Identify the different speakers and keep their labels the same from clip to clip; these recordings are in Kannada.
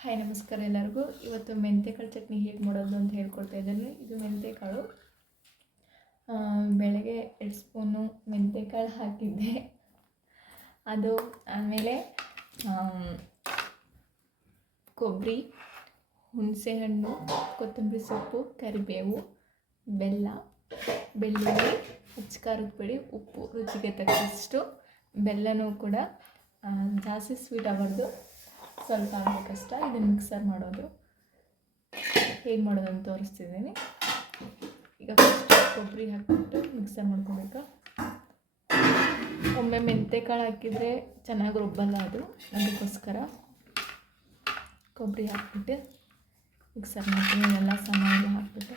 Speaker 1: ಹಾಯ್ ನಮಸ್ಕಾರ ಎಲ್ಲರಿಗೂ. ಇವತ್ತು ಮೆಂತೆಕಾಳು ಚಟ್ನಿ ಹೇಗೆ ಮಾಡೋದು ಅಂತ ಹೇಳ್ಕೊಡ್ತಾ ಇದ್ದೀನಿ. ಇದು ಮೆಂತೆಕಾಳು. ಕಾಳು ಬೆಳಗ್ಗೆ ಎರಡು ಸ್ಪೂನು ಮೆಂತೆಕಾಳು ಹಾಕಿದ್ದೆ. ಅದು ಆಮೇಲೆ ಆಮ್, ಕೊಬ್ಬರಿ ಹುಣಸೆಹಣ್ಣು ಕೊತ್ತಂಬರಿ ಸೊಪ್ಪು ಕರಿಬೇವು ಬೆಲ್ಲ ಬೆಳ್ಳುಳ್ಳಿ ಹಚ್ಚ ಖಾರದ ಪುಡಿ ಉಪ್ಪು ರುಚಿಗೆ ತಕ್ಕಷ್ಟು ಬೆಲ್ಲನೂ ಕೂಡ ಜಾಸ್ತಿ ಸ್ವೀಟ್ ಆಗಬಾರ್ದು. ಸ್ವಲ್ಪ ಆಗಬೇಕಷ್ಟ ಇದನ್ನು ಮಿಕ್ಸರ್ ಮಾಡೋದು. ಹೇಗೆ ಮಾಡೋದು ಅಂತ ತೋರಿಸ್ತಿದ್ದೀನಿ. ಈಗ ಫಸ್ಟ್ ಕೊಬ್ಬರಿ ಹಾಕಿಬಿಟ್ಟು ಮಿಕ್ಸರ್ ಮಾಡ್ಕೋಬೇಕು? ಒಮ್ಮೆ ಮೆಂತೆಕಾಳು ಹಾಕಿದರೆ ಚೆನ್ನಾಗಿ ರುಬ್ಬಲ್ಲ ಅದು, ಅದಕ್ಕೋಸ್ಕರ ಕೊಬ್ಬರಿ ಹಾಕ್ಬಿಟ್ಟು ಮಿಕ್ಸರ್ ಮಾಡ್ತೀನಿ ಎಲ್ಲ ಸಾಮಾನು ಹಾಕ್ಬಿಟ್ಟು.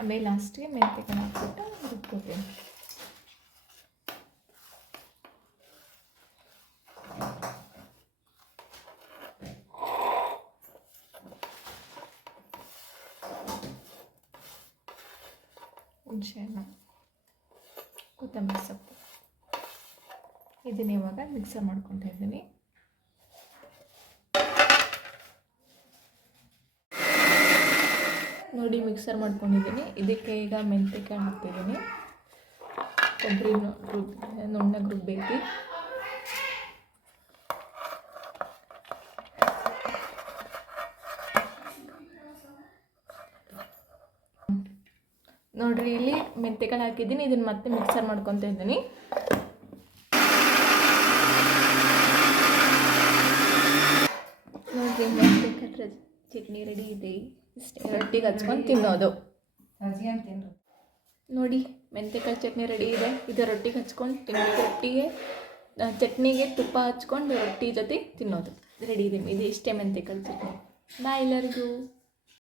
Speaker 1: ಆಮೇಲೆ ಲಾಸ್ಟಿಗೆ ಮೆಂತೆಕಾಳು ಹಾಕ್ಬಿಟ್ಟು ರುಬ್ಕೋತೀನಿ. ಹುಣಸೆಹಣ್ಣು ಕೊತ್ತಂಬರಿ ಸೊಪ್ಪು. ಇದನ್ನ ಇವಾಗ ಮಿಕ್ಸರ್ ಮಾಡ್ಕೊತಾ ಇದ್ದೀನಿ. ನೋಡಿ, ಮಿಕ್ಸರ್ ಮಾಡ್ಕೊಂಡಿದ್ದೀನಿ. ಇದಕ್ಕೆ ಈಗ ಮೆಂತೆಕಾಯಿ ಹಾಕ್ತಿದ್ದೀನಿ. ಕೊಬ್ಬರಿ ರುಬ್ಬಿ ನುಣ್ಣಗೆ ರುಬ್ಬೇಕು ನೋಡ್ರಿ ಇಲ್ಲಿ ಮೆಂತೆಕಾಳು ಹಾಕಿದ್ದೀನಿ. ಇದನ್ನು ಮತ್ತೆ ಮಿಕ್ಸರ್ ಮಾಡ್ಕೊತ ಇದ್ದೀನಿ. ನೋಡ್ರಿ ಮೆಂತೆಕಾಳು ಚಟ್ನಿ ರೆಡಿ ಇದೆ. ಇಷ್ಟೇ ರೊಟ್ಟಿಗೆ ಹಚ್ಕೊಂಡು ತಿನ್ನೋದು. ನೋಡಿ ಮೆಂತೆಕಾಳು ಚಟ್ನಿ ರೆಡಿ ಇದೆ. ಇದು ರೊಟ್ಟಿಗೆ ಹಚ್ಕೊಂಡು ತಿನ್ನೋದು ರೊಟ್ಟಿಗೆ ಚಟ್ನಿಗೆ ತುಪ್ಪ ಹಚ್ಕೊಂಡು ರೊಟ್ಟಿ ಜೊತೆ ತಿನ್ನೋದು. ರೆಡಿ ಇದೆ. ಇದು ಇಷ್ಟೇ ಮೆಂತೆಕಾಳು ಚಟ್ನಿ. ಬಾಯ್ ಎಲ್ಲರಿಗೂ.